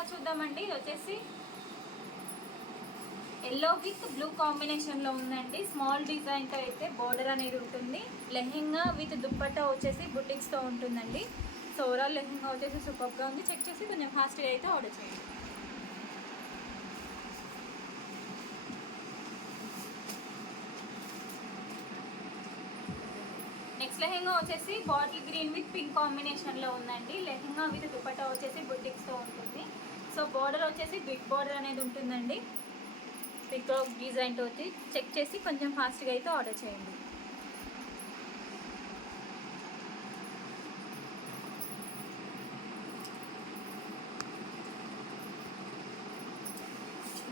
లెహెంగా చూద్దామండి. ఇది వచ్చేసి ఎల్లో విత్ బ్లూ కాంబినేషన్లో ఉందండి. స్మాల్ డిజైన్తో అయితే బోర్డర్ అనేది ఉంటుంది. లెహెంగా విత్ దుప్పట్టా వచ్చేసి బుటిక్స్తో ఉంటుందండి. సో ఓవరాల్ లెహెంగా వచ్చేసి సూపర్గా ఉంది. చెక్ చేసి కొంచెం ఫాస్ట్గా అయితే ఆర్డర్ చేయండి. నెక్స్ట్ లెహెంగా వచ్చేసి బాటిల్ గ్రీన్ విత్ పింక్ కాంబినేషన్లో ఉందండి. లెహెంగా విత్ దుపట్టా వచ్చేసి బుటిక్స్తో ఉంటుంది. సో బోర్డర్ వచ్చేసి బిగ్ బోర్డర్ అనేది ఉంటుందండి. పికాక్ డిజైన్తో వచ్చి చెక్ చేసి కొంచెం ఫాస్ట్గా అయితే ఆర్డర్ చేయండి.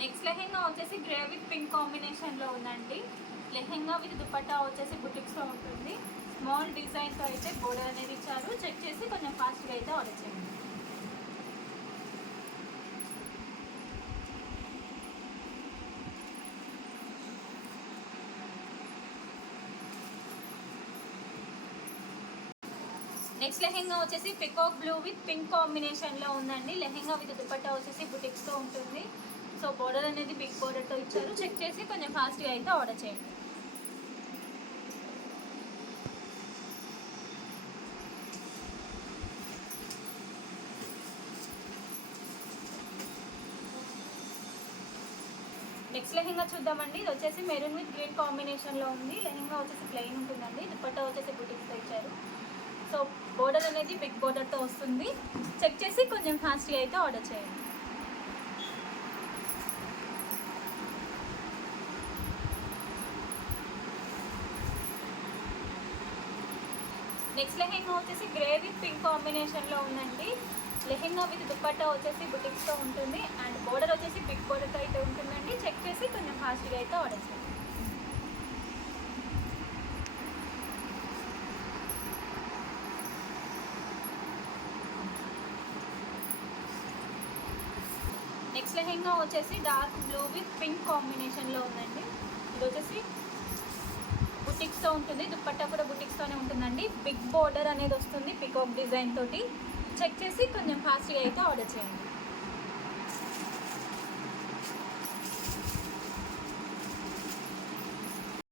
నెక్స్ట్ లెహెంగా వచ్చేసి గ్రే విత్ పింక్ కాంబినేషన్లో ఉందండి. లెహెంగా విత్ దుపట్టా వచ్చేసి బుటిక్స్తో ఉంటుంది. స్మాల్ డిజైన్తో అయితే బోర్డర్ అనేది ఇచ్చారు. చెక్ చేసి కొంచెం ఫాస్ట్గా అయితే ఆర్డర్ చేయండి. నెక్స్ట్ లెహెంగా వచ్చేసి పికాక్ బ్లూ విత్ పింక్ కాంబినేషన్లో ఉందండి. లెహెంగా విత్ దుపట్టా వచ్చేసి బుటిక్స్తో ఉంటుంది. సో బోర్డర్ అనేది బిగ్ బోర్డర్తో ఇచ్చారు. చెక్ చేసి కొంచెం ఫాస్ట్గా అయితే ఆర్డర్ చేయండి. నెక్స్ట్ లెహెంగా చూద్దామండి. ఇది వచ్చేసి మెరూన్ విత్ గ్రీన్ కాంబినేషన్లో ఉంది. లెహెంగా వచ్చేసి ప్లెయిన్ ఉంటుందండి. దుపట్టా వచ్చేసి బుటిక్స్తో ఇచ్చారు. సో బోర్డర్ అనేది బిగ్ బోర్డర్తో వస్తుంది. చెక్ చేసి కొంచెం ఫాస్ట్గా అయితే ఆర్డర్ చేయండి. నెక్స్ట్ లెహెంగా వచ్చేసి గ్రే విత్ పింక్ కాంబినేషన్లో ఉందండి. లెహెంగా విత్ దుపట్టా వచ్చేసి బుటిక్స్తో ఉంటుంది. అండ్ బోర్డర్ వచ్చేసి బిగ్ బోర్డర్తో అయితే ఉంటుందండి. చెక్ చేసి కొంచెం ఫాస్ట్గా అయితే ఆర్డర్ చేయండి. నెక్స్ట్ లెహెంగా వచ్చేసి డార్క్ బ్లూ విత్ పింక్ కాంబినేషన్లో ఉందండి. ఇది వచ్చేసి బుటిక్స్తో ఉంటుంది. దుపట్టా కూడా బుటిక్స్తోనే ఉంటుందండి. బిగ్ బోర్డర్ అనేది వస్తుంది పికాక్ డిజైన్ తోటి. చెక్ చేసి కొంచెం ఫాస్ట్గా అయితే ఆర్డర్ చేయండి.